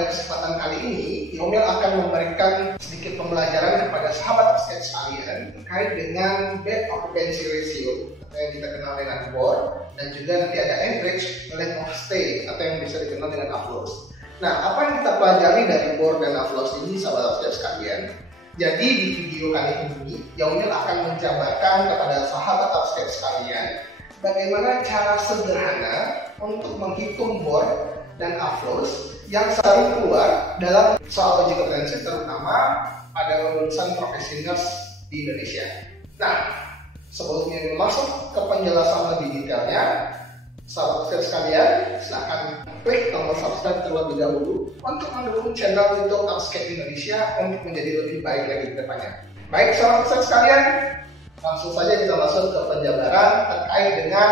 pada kesempatan kali ini, Yomel akan memberikan sedikit pembelajaran kepada sahabat basket sekalian terkait dengan bed occupancy ratio atau yang kita kenal dengan BOR, dan juga nanti ada average length of stay atau yang bisa dikenal dengan AFLOS. Nah, apa yang kita pelajari dari BOR dan AFLOS ini sahabat basket sekalian? Jadi di video kali ini, Yomel akan menjabarkan kepada sahabat basket sekalian bagaimana cara sederhana untuk menghitung BOR dan AFLOS yang sering keluar dalam soal logical analysis, terutama pada lulusan profesional di Indonesia. Nah, sebelumnya masuk ke penjelasan lebih detailnya, sahabat sekalian, silahkan klik tombol subscribe terlebih dahulu untuk mendukung channel YouTube Upscape Indonesia untuk menjadi lebih baik lagi ke depannya. Baik sahabat sekalian, langsung saja kita masuk ke penjabaran terkait dengan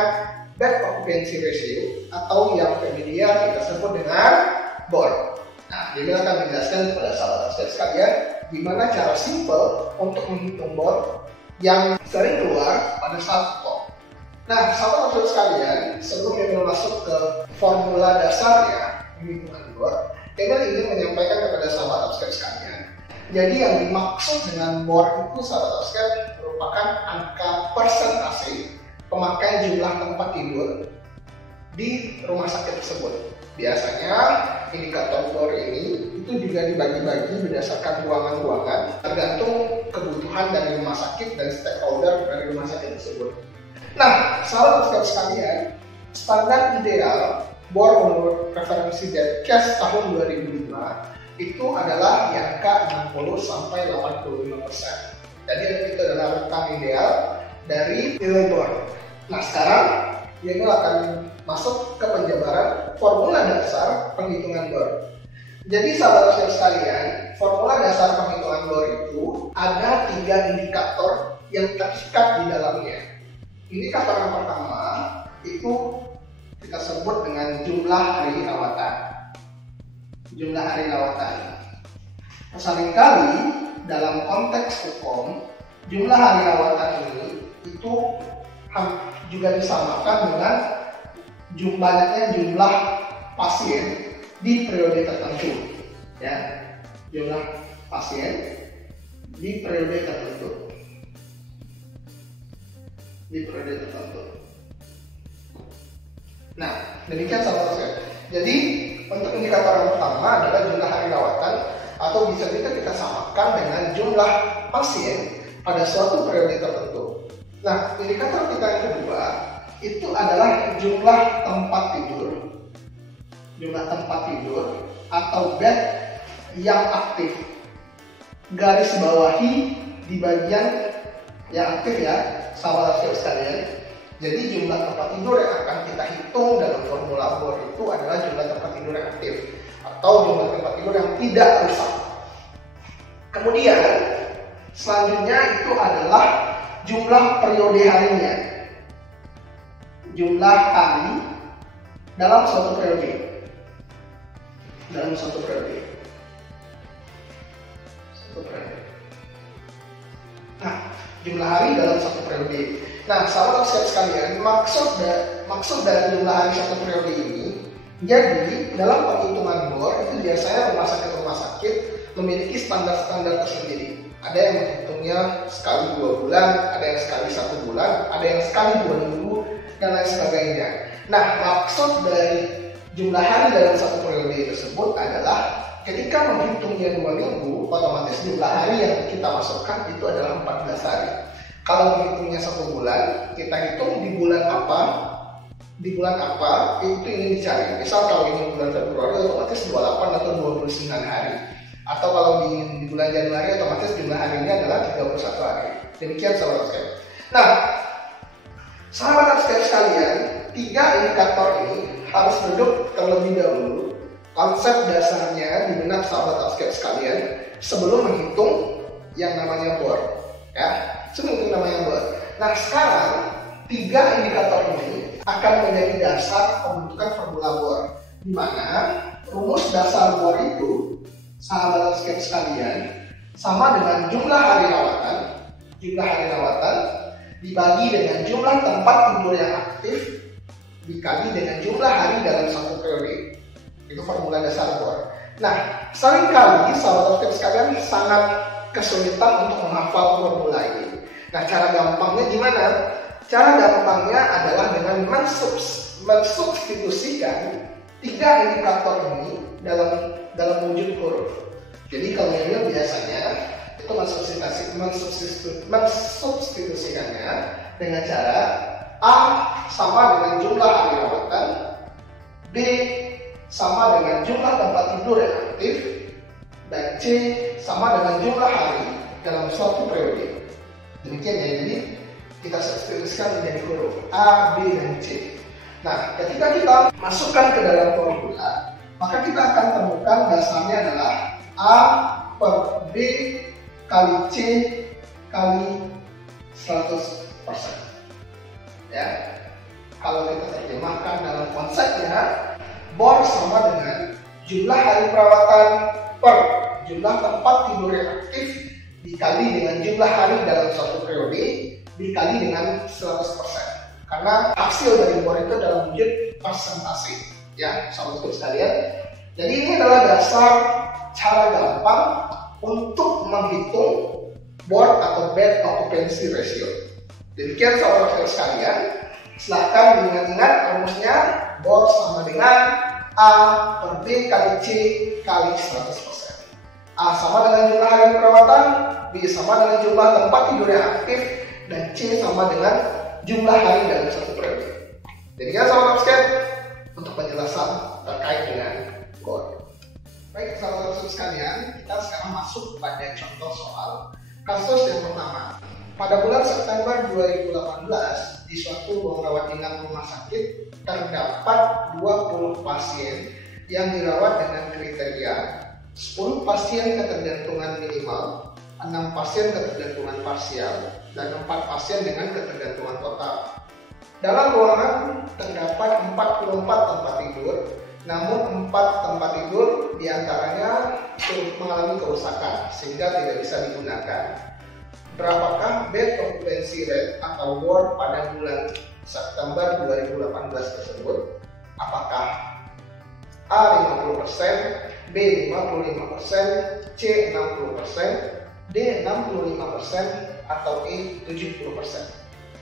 bed occupancy ratio atau yang familiar kita sebut dengan BOR. Nah, dia akan menjelaskan kepada sahabat sekalian gimana cara simple untuk menghitung BOR yang sering keluar pada saat BOR. Nah, sahabat sekalian, sebelum kita masuk ke formula dasarnya penghitungan BOR, kita ingin menyampaikan kepada sahabat sekalian. Jadi yang dimaksud dengan BOR itu sahabat sekalian merupakan angka persentase pemakaian jumlah tempat tidur di rumah sakit tersebut. Biasanya indikator BOR ini itu juga dibagi-bagi berdasarkan ruangan-ruangan tergantung kebutuhan dari rumah sakit dan stakeholder dari rumah sakit tersebut. Nah, sahabat sekalian, standar ideal BOR menurut referensi Deadcast tahun 2005 itu adalah di angka 60 sampai 85%. Jadi itu adalah rentang ideal dari nilai BOR. Nah, sekarang Yomel akan masuk ke penjabaran formula dasar penghitungan BOR. Jadi sahabat sekalian, formula dasar penghitungan BOR itu ada 3 indikator yang terikat di dalamnya. Indikator yang pertama itu kita sebut dengan jumlah hari rawatan. Jumlah hari rawatan. Seringkali dalam konteks hukum, jumlah hari rawatan ini itu juga disamakan dengan banyaknya jumlah pasien di periode tertentu, ya, jumlah pasien di periode tertentu, Nah, demikian sahabat sekalian. Jadi untuk indikator yang pertama adalah jumlah hari rawatan, atau bisa kita samakan dengan jumlah pasien pada suatu periode tertentu. Nah, indikator kita yang kedua itu adalah jumlah tempat tidur. Jumlah tempat tidur atau bed yang aktif. Garis bawahi di bagian yang aktif ya, sahabat sekalian. Jadi jumlah tempat tidur yang akan kita hitung dalam formula BOR itu adalah jumlah tempat tidur yang aktif atau jumlah tempat tidur yang tidak rusak. Kemudian selanjutnya itu adalah jumlah periode harinya, jumlah hari dalam suatu periode, Nah, jumlah hari dalam satu periode. Nah, sahabat sekalian, maksud dari jumlah hari satu periode ini, jadi dalam penghitungan BOR itu biasanya rumah sakit memiliki standar-standar tersendiri. Ada yang menghitungnya sekali 2 bulan, ada yang sekali 1 bulan, ada yang sekali 2 minggu, dan lain sebagainya. Nah, maksud dari jumlah hari dalam satu periode tersebut adalah ketika menghitungnya 2 minggu, otomatis jumlah hari yang kita masukkan itu adalah 14 hari. Kalau menghitungnya 1 bulan, kita hitung di bulan apa itu ingin dicari. Misal kalau ini bulan Februari, otomatis 28 atau 29 hari. Atau kalau di bulan Januari, otomatis jumlah harinya adalah 31 hari. Demikian sahabat sekalian. Nah, sahabat sekalian, 3 indikator ini harus duduk terlebih dahulu. Konsep dasarnya di benak sahabat sekalian sebelum menghitung yang namanya BOR, ya, sebelum menghitung namanya BOR. Nah, sekarang 3 indikator ini akan menjadi dasar pembentukan formula BOR, di mana rumus dasar BOR itu sahabat sekalian sama dengan jumlah hari rawatan dibagi dengan jumlah tempat tidur yang aktif dikali dengan jumlah hari dalam satu periode. Itu formula dasar BOR. Nah, seringkali sahabat Oke sekalian sangat kesulitan untuk menghafal formula ini. Nah, cara gampangnya gimana? Cara gampangnya adalah dengan mensubstitusikan tiga indikator ini dalam wujud huruf. Jadi kalau ini biasanya itu mensubstitusikannya dengan cara A sama dengan jumlah hari rawatan, B sama dengan jumlah tempat tidur yang aktif, dan C sama dengan jumlah hari dalam suatu periode. Demikian ya, jadi kita substitusikan menjadi huruf A, B, dan C. Nah, ketika kita masukkan ke dalam formula, maka kita akan temukan dasarnya adalah A per B kali C kali 100%. Ya, kalau kita terjemahkan dalam konsepnya, BOR sama dengan jumlah hari perawatan per jumlah tempat tidur yang aktif dikali dengan jumlah hari dalam suatu periode dikali dengan 100%. Karena hasil dari BOR itu dalam wujud persentase, ya, sahabat sekalian. Jadi ini adalah dasar cara gampang untuk menghitung BOR atau bed occupancy ratio. Demikian sahabat sekalian. Silahkan diingat-ingat rumusnya. BOR sama dengan A per B kali C kali 100%. A sama dengan jumlah hari perawatan, B sama dengan jumlah tempat tidur yang aktif, dan C sama dengan jumlah hari dalam satu periode. Jadi kan sahabat sekalian untuk penjelasan terkait dengan BOR. Baik sahabat sekalian, kita sekarang masuk pada contoh soal kasus yang pertama. Pada bulan September 2018, di suatu ruang rawat inap rumah sakit terdapat 20 pasien yang dirawat dengan kriteria 10 pasien ketergantungan minimal, 6 pasien ketergantungan parsial, dan 4 pasien dengan ketergantungan total. Dalam ruangan terdapat 44 tempat tidur, namun 4 tempat tidur diantaranya mengalami kerusakan sehingga tidak bisa digunakan. Berapakah bed occupancy rate atau BOR pada bulan September 2018 tersebut? Apakah A 50%, B 55%, C 60%, D 65%, atau E 70%?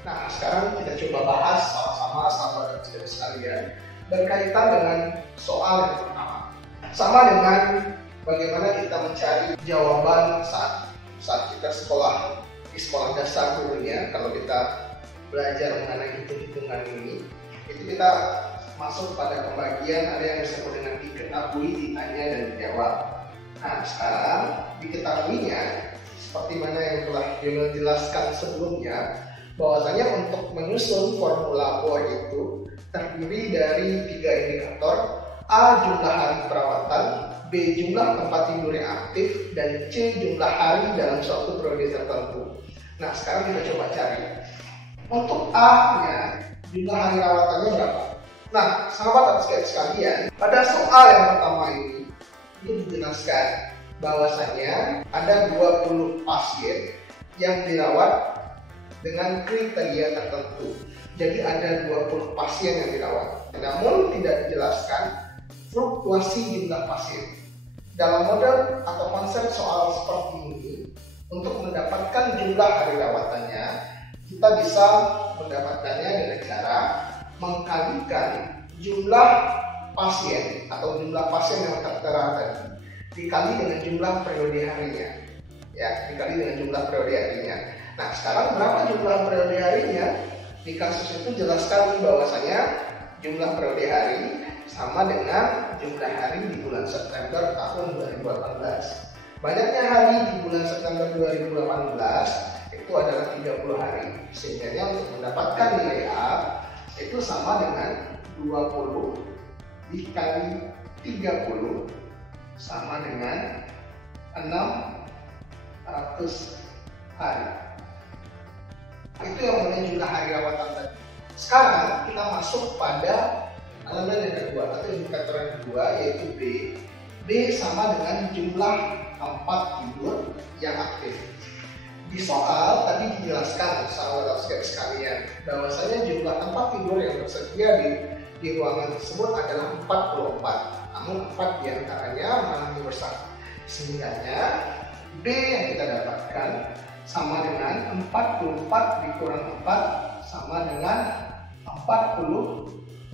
Nah, sekarang kita coba bahas sama-sama sahabat dan saudara sekalian berkaitan dengan soal yang pertama. Sama dengan bagaimana kita mencari jawaban saat kita di sekolah dasar dulunya. Kalau kita belajar mengenai hitung-hitungan ini, itu kita masuk pada pembagian ada yang disebut dengan diketahui, ditanya, dan dijawab. Nah, sekarang diketahuinya seperti mana yang telah dijelaskan sebelumnya, bahwasanya untuk menyusun formula BOR itu terdiri dari 3 indikator: A jumlah hari perawatan, B jumlah tempat tidur yang aktif, dan C jumlah hari dalam suatu periode tertentu. Nah, sekarang kita coba cari. Untuk A-nya, jumlah hari rawatannya berapa? Nah, sahabat sekalian, pada soal yang pertama ini dijelaskan bahwasanya ada 20 pasien yang dirawat dengan kriteria tertentu. Jadi ada 20 pasien yang dirawat. Namun tidak dijelaskan fluktuasi jumlah pasien. Dalam model atau konsep soal seperti ini, untuk mendapatkan jumlah hari rawatannya, kita bisa mendapatkannya dengan cara mengkalikan jumlah pasien atau jumlah pasien yang tertera tadi dikali dengan jumlah periode harinya. Ya, dikali dengan jumlah periode harinya. Nah, sekarang berapa jumlah periode harinya? Di kasus itu jelaskan bahwasanya jumlah periode hari sama dengan jumlah hari di bulan September tahun 2018. Banyaknya hari di bulan September 2018 itu adalah 30 hari. Sehingga untuk mendapatkan nilai A itu sama dengan 20 dikali 30 sama dengan 600 hari. Itu yang namanya jumlah hari rawatan tadi. Sekarang kita masuk pada elemen yang kedua atau indikator yang kedua, yaitu B. B sama dengan jumlah tempat tidur yang aktif. Di soal tadi dijelaskan sahabat sekalian bahwasanya jumlah tempat tidur yang tersedia di ruangan tersebut adalah 44. Namun 4 diantaranya Sehingga B yang kita dapatkan sama dengan 44 dikurang 4 sama dengan 40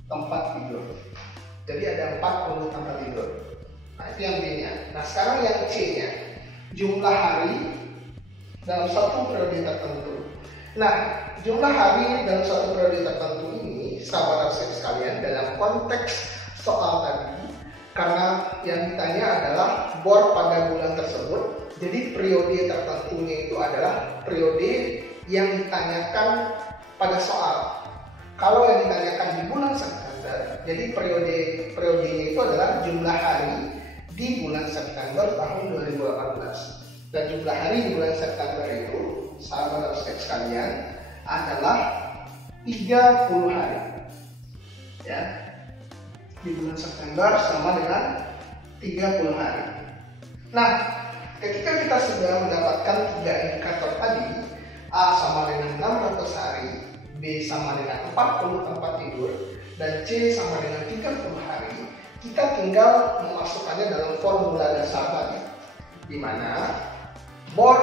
tempat tidur. Jadi ada 40 tempat tidur. Nah, itu yang B-nya. Nah, sekarang yang C-nya, jumlah hari dalam satu periode tertentu. Nah, jumlah hari dalam satu periode tertentu ini, sahabat abstrak sekalian, dalam konteks soal tadi, karena yang ditanya adalah bor pada bulan tersebut, jadi periode tertentunya itu adalah periode yang ditanyakan pada soal. Kalau yang ditanyakan di bulan September, jadi periodenya itu adalah jumlah hari di bulan September tahun 2018. Dan jumlah hari di bulan September itu, sahabat abstrak sekalian, adalah 30 hari. Ya, di bulan September sama dengan 30 hari. Nah, ketika kita sudah mendapatkan 3 indikator tadi, A sama dengan 600 hari, B sama dengan 40 tempat tidur, dan C sama dengan 30 hari, kita tinggal memasukkannya dalam formula dasar tadi, di mana bor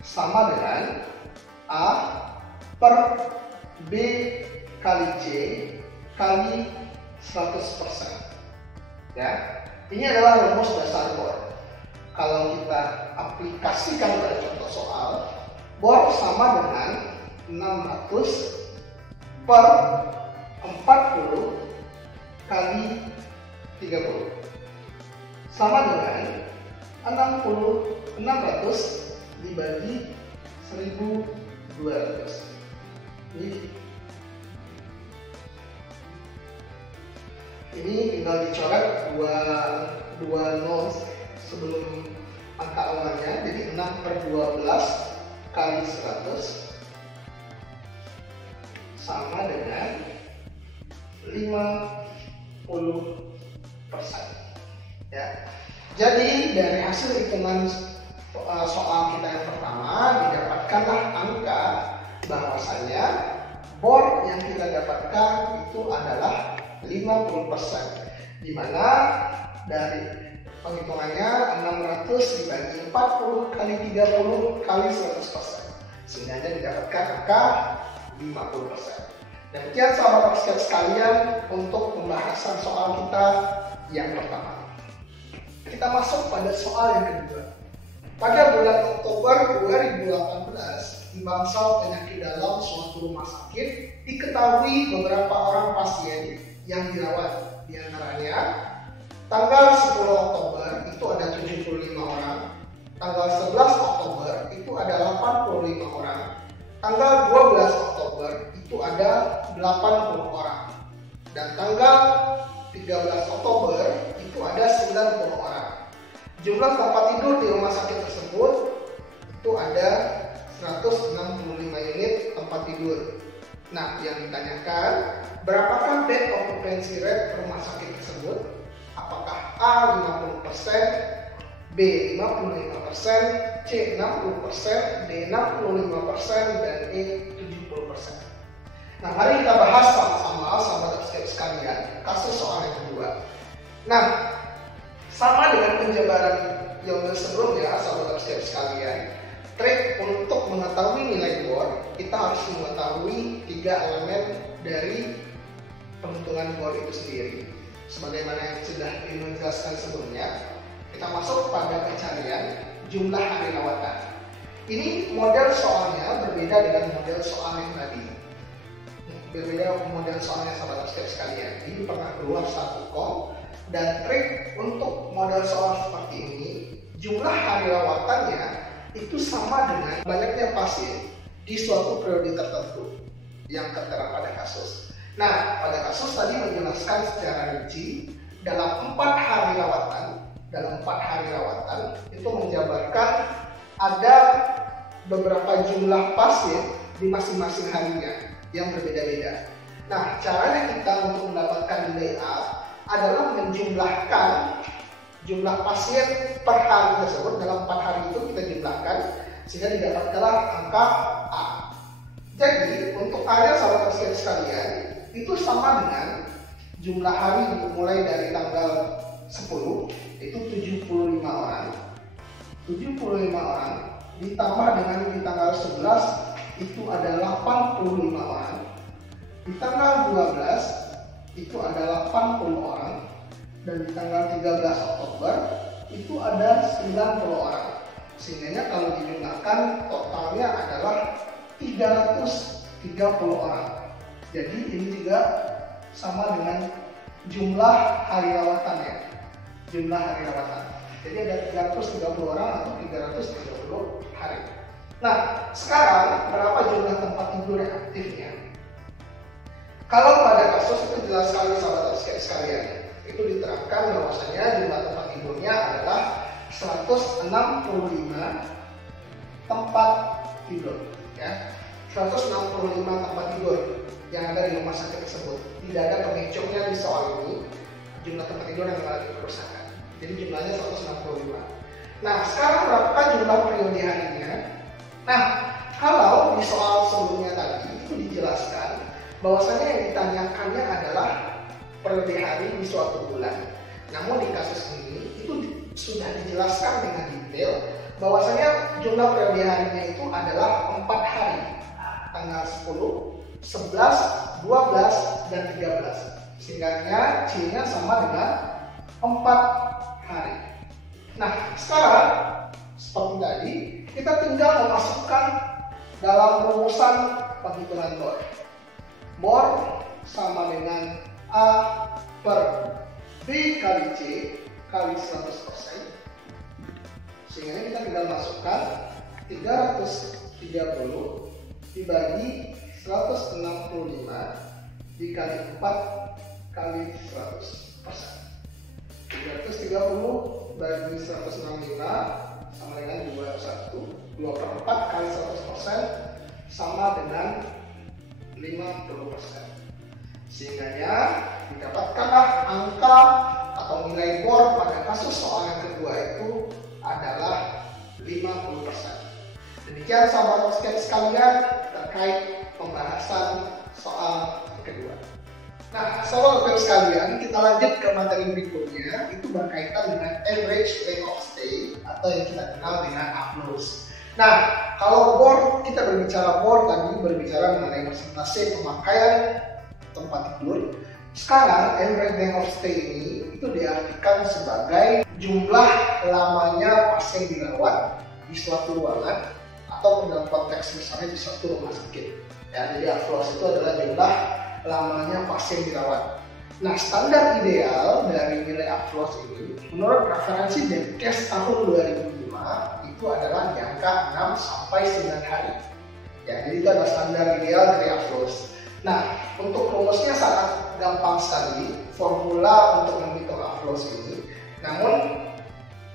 sama dengan A per B kali C kali 100%. Ya, ini adalah rumus dasar bor. Kalau kita aplikasikan pada contoh soal, bor sama dengan 600 per 40 kali 30 sama dengan 600 dibagi 1200. Ini tinggal dicoret dua nol sebelum angka awalnya, jadi 6 per 12 kali 100 sama dengan 50%. Ya. Jadi dari hasil hitungan soal kita yang pertama didapatkanlah angka bahwasanya bor yang kita dapatkan itu adalah 50%, di mana dari penghitungannya 600 dibagi 40 kali 30 kali 100%, sehingga didapatkan angka 50%. Demikian sahabat abstrak sekalian untuk pembahasan soal kita yang pertama. Kita masuk pada soal yang kedua. Pada bulan Oktober 2018, di bangsal penyakit dalam suatu rumah sakit, diketahui beberapa orang pasien yang dirawat. Di antaranya, tanggal 10 Oktober itu ada 75 orang, tanggal 11 Oktober itu ada 85 orang, tanggal 12 Oktober itu ada 80 orang, dan tanggal 13 Oktober itu ada 90 orang. Jumlah tempat tidur di rumah sakit tersebut itu ada 165 unit tempat tidur. Nah, yang ditanyakan, berapakah bed occupancy rate rumah sakit tersebut? Apakah A 50%, B 55%, C 60%, D 65%, dan E 70%. Nah, mari kita bahas sama-sama sahabat abstrak sekalian kasus soal yang kedua. Nah, sama dengan penjabaran yang sebelumnya, sahabat abstrak sekalian, trik untuk mengetahui nilai bor, kita harus mengetahui 3 elemen dari penghitungan bor itu sendiri. Sebagaimana yang sudah dijelaskan sebelumnya, kita masuk pada pencarian jumlah hari rawatan. Ini model soalnya berbeda dengan model soal yang tadi. Berbeda model soalnya sahabat abstrak sekalian. Ini pernah keluar satu kom, dan trik untuk model soal seperti ini, jumlah hari rawatannya itu sama dengan banyaknya pasien di suatu periode tertentu yang tertera pada kasus. Nah, pada kasus tadi menjelaskan secara rinci dalam 4 hari rawatan itu menjabarkan ada beberapa jumlah pasien di masing-masing harinya yang berbeda-beda. Nah, caranya kita untuk mendapatkan nilai A adalah menjumlahkan jumlah pasien per hari tersebut. Dalam 4 hari itu kita jumlahkan sehingga didapatkanlah angka A. Jadi untuk area sahabat abstrak sekalian itu sama dengan jumlah hari mulai dari tanggal 10 itu 75 orang. 75 orang ditambah dengan di tanggal 11 itu ada 85 orang. Di tanggal 12 itu ada 80 orang. Dan di tanggal 13 Oktober itu ada 90 orang. Sehingga kalau dijumlahkan totalnya adalah 330 orang. Jadi ini juga sama dengan jumlah hari rawatan ya. Jumlah hari rawatan. Jadi ada 330 orang atau 330 hari. Nah, sekarang berapa jumlah tempat tidur yang aktifnya? Kalau pada kasus itu jelas sekali sahabat sekalian, itu diterangkan bahwasanya jumlah tempat tidurnya adalah 165 tempat tidur, ya. 165 tempat tidur yang ada di rumah sakit tersebut. Tidak ada pengecohnya di soal ini, jumlah tempat tidur yang mengalami kerusakan. Jadi jumlahnya 165. Nah, sekarang berapa jumlah periode harinya? Nah, kalau di soal sebelumnya tadi itu dijelaskan bahwasanya yang ditanyakannya adalah periode hari di suatu bulan. Namun di kasus ini itu sudah dijelaskan dengan detail bahwasanya jumlah periode harinya itu adalah 4 hari. Tanggal 10, 11, 12, dan 13. Sehingga C-nya sama dengan 4 hari. Nah, sekarang seperti tadi kita tinggal memasukkan dalam rumusan penghitungan BOR. BOR sama dengan A per B kali C kali 100%. Sehingga kita tinggal masukkan 330 dibagi 165 dikali 4 kali 100%. 330 bagi 165 sama dengan 2/4 kali 100% sama dengan 50%. Sehingga didapatkanlah angka atau nilai BOR pada kasus soal yang kedua itu adalah 50%. Demikian sahabat sekalian terkait pembahasan soal kedua. Nah, sahabat sekalian, kita lanjut ke materi berikutnya, itu berkaitan dengan average length of stay atau yang kita kenal dengan AFLOS. Nah, kalau BOR, kita berbicara BOR tadi berbicara mengenai persentase pemakaian tempat tidur. Sekarang average length of stay ini itu diartikan sebagai jumlah lamanya pasien dirawat di suatu ruangan atau dalam konteks misalnya di suatu rumah sakit. Ya, jadi AFLOS itu adalah jumlah lamanya pasien dirawat. Nah, standar ideal dari nilai AFLOS ini menurut referensi Debkes tahun 2005 itu adalah di angka 6 sampai 9 hari. Ya, jadi itu adalah standar ideal dari AFLOS. Nah, untuk rumusnya sangat gampang sekali formula untuk menghitung AFLOS ini. Namun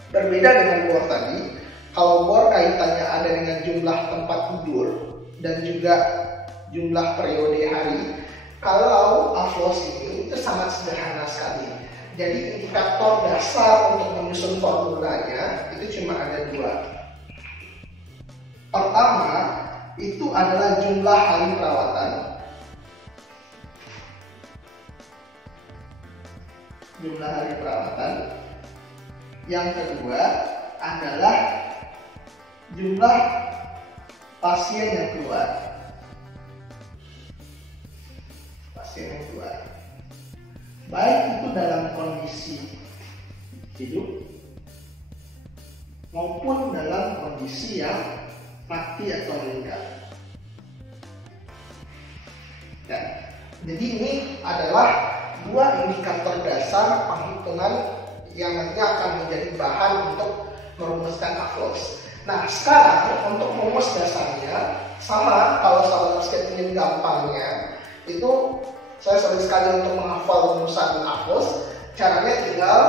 berbeda dengan BOR tadi. Kalau BOR kaitannya ada dengan jumlah tempat tidur dan juga jumlah periode hari. Kalau AFLOS ini itu sangat sederhana sekali. Jadi indikator dasar untuk menyusun formulanya itu cuma ada 2. Pertama itu adalah jumlah hari perawatan. Jumlah hari perawatan. Yang kedua adalah jumlah pasien yang keluar. Pasien yang keluar. Baik itu dalam kondisi hidup maupun dalam kondisi yang mati atau meninggal. Ya. Jadi ini adalah 2 indikator dasar penghitungan yang nantinya akan menjadi bahan untuk merumuskan AFLOS. Nah, sekarang untuk rumus dasarnya sama. Kalau sahabat basket ingin gampangnya itu saya sering sekali untuk menghafal rumusan AFLOS. Caranya tinggal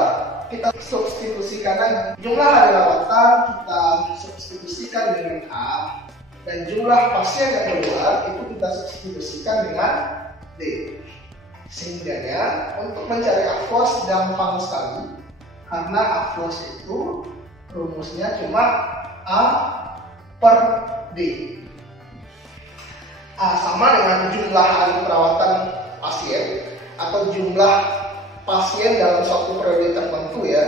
kita substitusikan lagi jumlah hari rawatan, kita substitusikan dengan A, dan jumlah pasien yang keluar itu kita substitusikan dengan D. Sehingga untuk mencari AFLOS gampang sekali, karena AFLOS itu rumusnya cuma A per D. A sama dengan jumlah hari perawatan pasien atau jumlah pasien dalam suatu periode tertentu ya.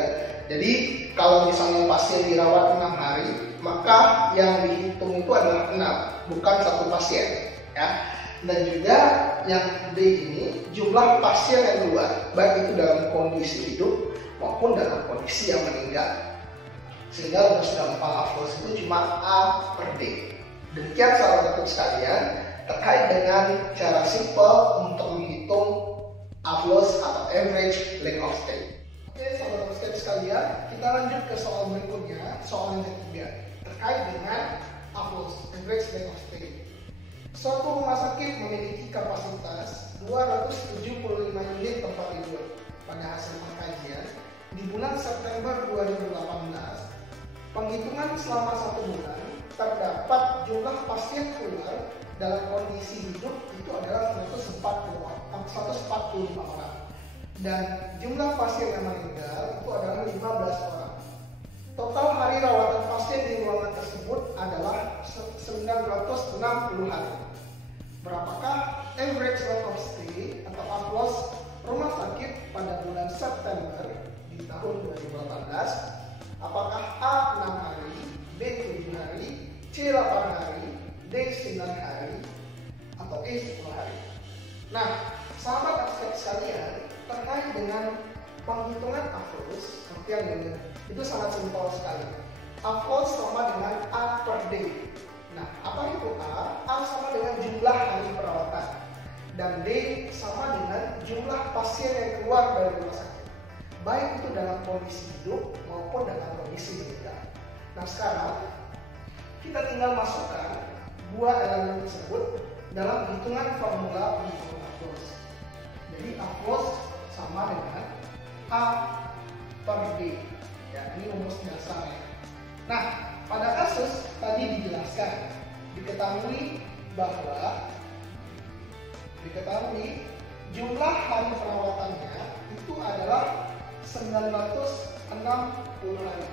Jadi kalau misalnya pasien dirawat 6 hari, maka yang dihitung itu adalah 6, bukan satu pasien ya. Dan juga yang D ini jumlah pasien yang keluar, baik itu dalam kondisi hidup maupun dalam kondisi yang meninggal. Sehingga rumus gampang AFLOS itu cuma A per D. Demikian sahabat sekalian terkait dengan cara simple untuk menghitung AFLOS atau average length of stay. Oke sahabat sekalian, kita lanjut ke soal berikutnya, soal yang ketiga terkait dengan AFLOS, average length of stay. Suatu rumah sakit memiliki kapasitas 275 unit tempat tidur. Pada hasil pengkajian di bulan September 2018, penghitungan selama 1 bulan, terdapat jumlah pasien keluar dalam kondisi hidup itu adalah 145 orang, dan jumlah pasien yang meninggal itu adalah 15 orang. Total hari rawatan pasien di ruangan tersebut adalah 960 hari. Berapakah average length of stay atau AFLOS rumah sakit pada bulan September di tahun 2018? Apakah A 6 hari, B 7 hari, C 8 hari, D 9 hari, atau E 10 hari? Nah, sahabat sekalian, terkait dengan penghitungan AFLOS seperti yang ini, itu sangat simpel sekali. AFLOS sama dengan A per D. Nah, apa itu A? A sama dengan jumlah hari perawatan, dan D sama dengan jumlah pasien yang keluar dari rumah sakit, baik itu dalam kondisi hidup maupun dalam kondisi meninggal. Nah, sekarang kita tinggal masukkan dua elemen tersebut dalam hitungan formula penghitungan AFLOS. Jadi AFLOS sama dengan A per D. Ya, ini rumus dasarnya. Nah, pada kasus tadi dijelaskan, diketahui jumlah hari perawatannya itu adalah 960 hari.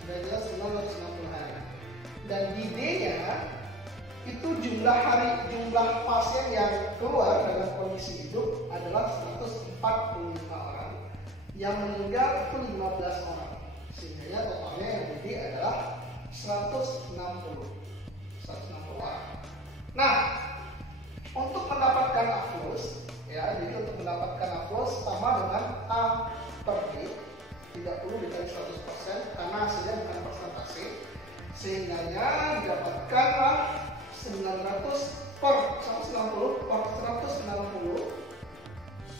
Sudah jelas 960 hari. Dan di D-nya itu jumlah pasien yang keluar dalam kondisi hidup adalah 145 orang. Yang meninggal itu 15 orang. Sehingga totalnya yang jadi adalah 160 orang. Nah, untuk mendapatkan AFLOS, ya, jadi untuk mendapatkan AFLOS sama dengan A per D, tidak perlu dikali 100% karena hasilnya bukan persentase, sehingga didapatkanlah 900 per 160 per 160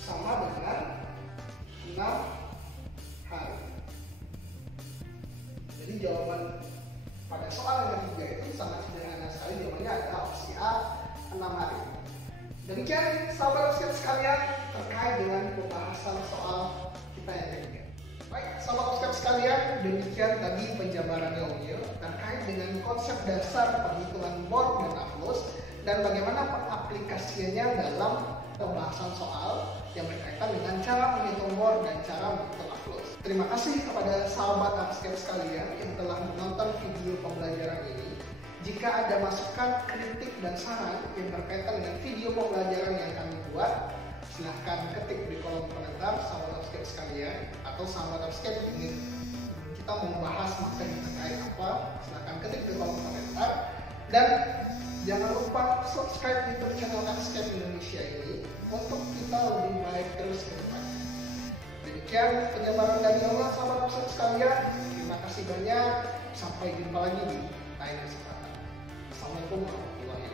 sama dengan 6 hari. Jadi jawaban pada soal yang ketiga itu sangat sederhana sekali, jawabannya adalah opsi A 6 hari. Demikian sahabat sekalian terkait dengan pembahasan soal kita yang ketiga. Baik sahabat sekalian, demikian tadi penjabarannya Unil terkait dengan konsep dasar penghitungan BOR dan AFLOS dan bagaimana pengaplikasiannya dalam pembahasan soal yang berkaitan dengan cara menghitung BOR dan cara menghitung AFLOS. Terima kasih kepada sahabat sekalian yang telah menonton video pembelajaran ini. Jika ada masukan, kritik, dan saran yang berkaitan dengan video pembelajaran yang kami buat, silahkan ketik di kolom komentar sahabat sekalian, atau sahabat ingin kita membahas materi terkait apa, silahkan ketik di kolom komentar. Dan jangan lupa subscribe YouTube channel Upscape Indonesia ini untuk kita lebih baik terus ke depan. Demikian penjabaran dari Allah sahabat sekalian. Terima kasih banyak. Sampai jumpa lagi di lain kesempatan. Assalamualaikum warahmatullahi wabarakatuh.